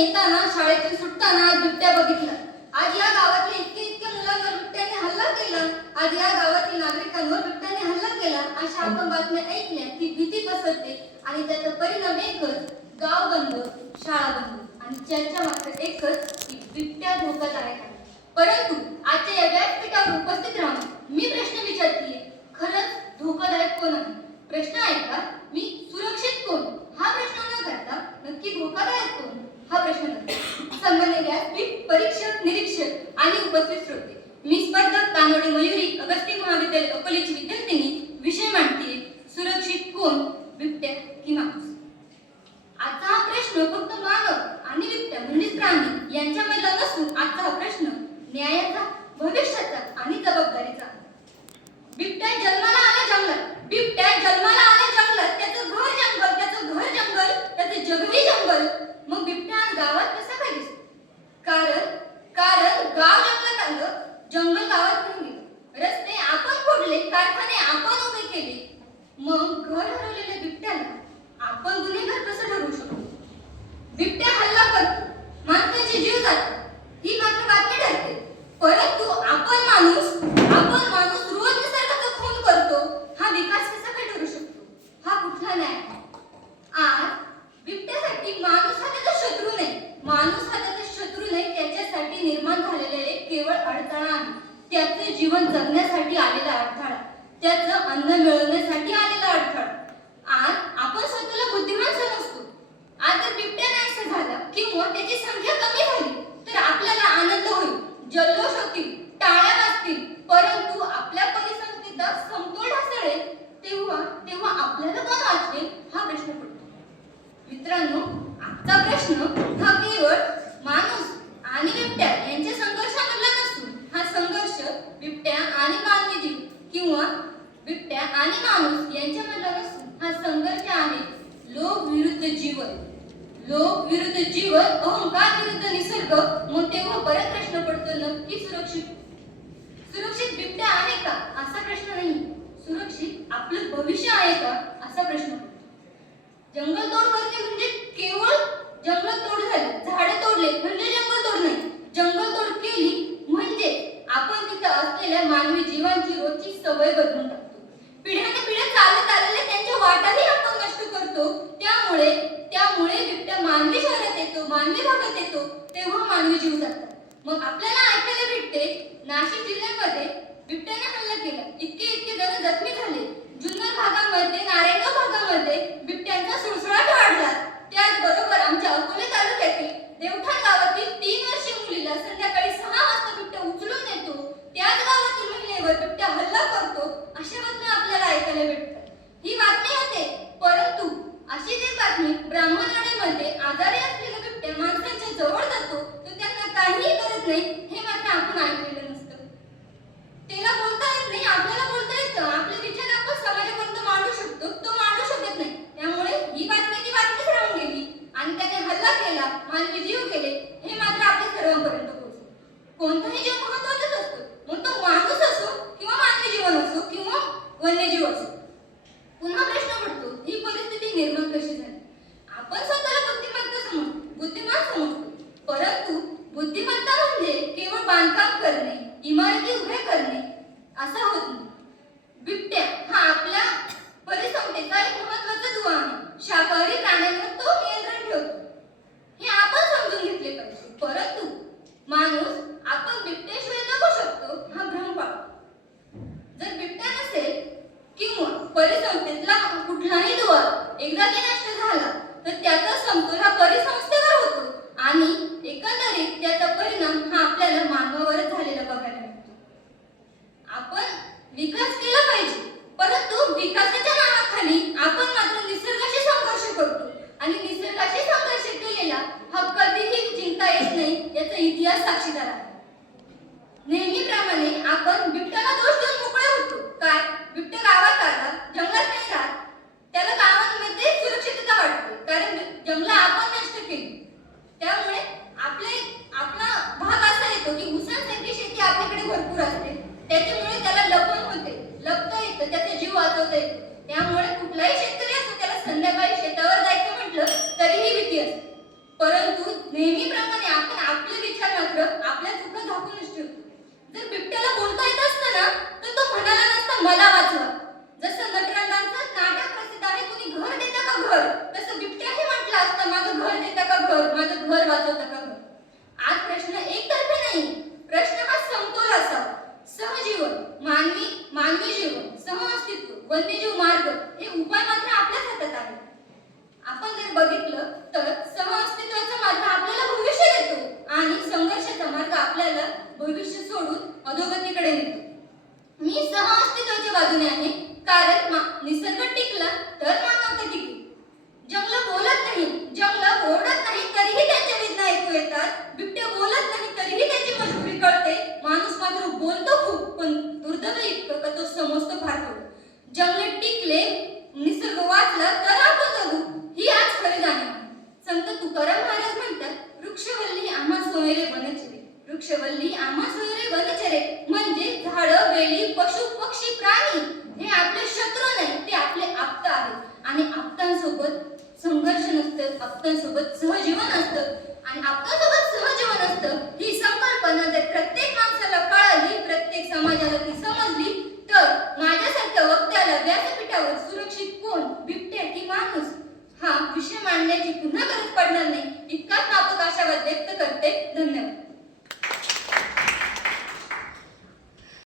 येताना शाळेतून सुटताना बिबट्या बघितला. आज या गावातल्या इतके इतके मुलांवर बिबट्याने हल्ला केला. आज या गावातील नागरिकांवर बिबट्याने हल्ला केला. अशा आपण बातम्या ऐकल्या की भीती पसरते आणि त्याचा परिणाम एकच गाव बंद शाळा बंद. आणि चर्चा मात्र एकच की बिबट्या धोकादायक आहे परंतु आजच्या या व्यासपीठावर उपस्थित राहून मी प्रश्न विचारतीये खरंच धोकादायक कोण आहे? प्रश्न ऐका मी सुरक्षित कोण हा प्रश्न न करता नक्की धोकादायक कोण हा प्रश्न करते सन्मान्य व्यासपीठ परीक्षक निरीक्षक आणि मी स्पर्धक कानोडी मयुरी अगस्ती महाविद्यालय अकोलेची विद्यार्थी विषय मांडतीये सुरक्षित कोण बिबट्या की माणूस आजचा हा प्रश्न फक्त मानव आणि बिबट्या म्हणजेच प्राणी यांच्यामधला नसून आजचा हा प्रश्न न्यायाचा भविष्याचा आणि जबाबदारीचा आहे. बिबट्या जन्माला आला जंगलात बिबट्या जन्माला आला जंगलात त्याचं घर जंगल त्याचं घर जंगल त्याचं जगही जंगल मग बिबट्या आज गावात कसा काय दिसतो कारण कारण गाव जंगलात आलं जंगल गावात नाही गेलं रस्ते आपण फोडले कारखाने आपण उभे केले मग घर हरवलेल्या बिबट्याला आपण गुन्हेगार कसं ठरवू शकतो बिबट्या हल्ला करतो माणसाचे जीव जातात ही मात्र बातमी ठरते परंतु आपण माणूस आपण माणूस रोज निसर्गाचा खून करतो हा विकास कसा काय ठरू शकतो हा कुठला न्याय आज बिबट्यासाठी माणूस हा त्याचा शत्रू नाही माणूस हा त्याचा शत्रू नाही त्याच्यासाठी निर्माण झालेले एक केवळ अडथळा आहे त्याचे जीवन जगण्यासाठी आलेला अडथळा त्याचं अन्न मिळवण्यासाठी आलेला अडथळा आज आपण स्वतःला बुद्धिमान समजतो आज जर बिबट्या नाहीसा झाला किंवा त्याची संख्या कमी झाली तर आपल्याला आनंद होईल जल्लोष होतील टाळ्या वाजतील परंतु आपल्या परिसंस्थेचा समतोल ढासळेल तेव्हा तेव्हा आपल्याला कोण वाचवेल हा प्रश्न पडतो मित्रांनो आजचा प्रश्न हा केवळ माणूस आणि बिबट्या यांच्या संघर्षामधला नसून हा संघर्ष बिबट्या आणि मानवी जीव किंवा बिबट्या आणि माणूस यांच्यामधला नसून हा संघर्ष आहे. लोक विरुद्ध जीवन. लोक विरुद्ध जीवन अहंकार विरुद्ध निसर्ग मग तेव्हा परत प्रश्न पडतो नक्की सुरक्षित. सुरक्षित बिबट्या आहे का? असा प्रश्न नाही. सुरक्षित आपलं भविष्य आहे का? असा प्रश्न जंगल तोड करणे म्हणजे केवळ जंगल तोड झाली. झाडे तोडले म्हणजे जंगल तोड नाही. जंगल तोड केली म्हणजे आपण तिथे असलेल्या मानवी जीवांची रोजची सवय बदलून टाकतो चालत आलेल्या त्यांच्या वाटाही आपण नष्ट करतो. त्यामुळे त्यामुळे बिबट्या मानवी शहरात येतो मानवी भागात येतो तेव्हा मानवी जीव जातात मग आपल्याला ऐकायला भेटते नाशिक जिल्ह्यामध्ये बिबट्याने हल्ला केला. इतके इतके जण जखमी झाले जुन्नर भागामध्ये नारायणगाव भागामध्ये बिबट्यांचा सुळसुळाट वाढला त्याचबरोबर आमच्या अकोले तालुक्यातील देवठाण गावातील तीन वर्षीय मुलीला संध्याकाळी सहा वाजता बिबट्या उचलून नेतो त्याच गावातील महिलेवर बिबट्या हल्ला करतो अशा बातम्या आपल्याला ऐकायला भेटतात ही बातमी होते परंतु अशीच एक बातमी ब्राह्मणवाड्यामध्ये आजारी असलेला बिबट्या माणसांच्या जवळ जातो तो त्यांना काहीही करत नाही हे मात्र आपण ऐकलेलं नसतं. त्याला बोलता येत नाही आपल्याला बोलता येतं. आपले विचार आपण समाजापर्यंत मांडू शकतो तो मांडू शकत नाही. त्यामुळे ही बातमी ती बातमीच राहून गेली. आणि त्याने हल्ला केला मानवी जीव केले हे मात्र आपल्या सर्वांपर्यंत पोहोचले. कोणताही जीव महत्वाचाच असतो. मग तो माणूस असो किंवा मानवी जीवन असो किंवा वन्यजीव असो. पुन्हा प्रश्न पडतो ही परिस्थिती निर्माण कशी झाली? आपण स्वतःला बुद्धिमत्ता समजतो बुद्धिमान समजतो. परत बांधकाम करणे इमारती उभ्या करणे असा होत. बिबट्या हा आपल्या परिसंस्थेचा एक महत्त्वाचा दुवा आहे. शाकाहारी प्राण्यांवर तो नियंत्रण ठेवतो. हे आपण समजून घेतले पाहिजे. परंतु माणूस आपण बिबट्याशिवाय जगू शकतो हा भ्रम पाळतो जर बिबट्या नसेल किंवा परिसंस्थेतला कुठलाही दुवा एकदा ते नष्ट झाला तर त्याचा समतोल हा परिसंस्थेवर होतो आणि एकंदरीत त्याचा परिणाम हा आपल्याला मानवावरच झालेला बघायला मिळतो आपण विकास केला पाहिजे परंतु विकासाच्या नावाखाली आपण मात्र निसर्गाशी संघर्ष करतो आणि निसर्गाशी संघर्ष केलेला हा कधीही जिंकता येत नाही याचा इतिहास साक्षीदार आहे. नेहमीप्रमाणे आपण बिबट्याला दोष देऊन मोकळे होतो. काय? बिबट्या गावात आला जंगलात नाही राहत. त्याला गावांमध्ये सुरक्षितता वाटते. कारण जंगल आपण नष्ट केली. त्यामुळे आपले आपला भाग असा येतो की ऊसांसारखी शेती आपल्याकडे भरपूर असते. त्याच्यामुळे त्याला लपण होते. लपता येतं त्याचा जीव वाचवता येतो. त्यामुळे कुठलाही शेतकरी असतो त्याला संध्याकाळी शेतावर जायचं म्हटलं तरीही भीती असते. परंतु मला वाचवा. जसं नटरंगांचं नाटक प्रसिद्ध आहे कुणी घर देतं का घर? तसं बिबट्याही म्हटलं असतं माझं घर देतं का घर? माझं घर वाचवतं का घर? आज प्रश्न एकतर्फी नाही प्रश्न हा समतोल असावा सहजीवन मानवी मानवी जीवन सहअस्तित्व वन्यजीव मार्ग हे उपाय मात्र आपल्याच हातात आहे आपण जर बघितलं बाजूने आहे कारण निसर्ग टिकला तर मानवता टिकली. जंगल बोलत नाही जंगल ओरडत नाही तरीही त्यांच्या वेदना ऐकू येतात. बिबटे बोलत नाही तरीही त्याची मजबुरी कळते. माणूस मात्र बोलतो खूप पण दुर्दैव इतकं का तो समजतो फार थोडं जंगल टिकले निसर्ग वाचला तर आपण जगू ही आज खरी जाणीव. संत तुकाराम महाराज म्हणतात वृक्षवल्ली आम्हा सोयरे वनचरे वृक्षवल्ली आम्हा सोयरे वनचरे म्हणजे झाडं वेली पशु पक्षी प्राणी हे आपले शत्रू नाही ते आपले आप्त आहेत आणि आप्तांसोबत संघर्ष नसतं आप्तांसोबत सहजीवन असतं. आणि आप्तांसोबत सहजीवन असतं ही संकल्पना जर प्रत्येक माणसाला कळाली प्रत्येक समाजाला ती समजली तर माझ्यासारख्या वक्त्याला व्यासपीठावर सुरक्षित कोण? बिबट्या की माणूस? हा विषय मांडण्याची पुन्हा गरज पडणार नाही. इतकाच मापक आशावाद व्यक्त करते. धन्यवाद.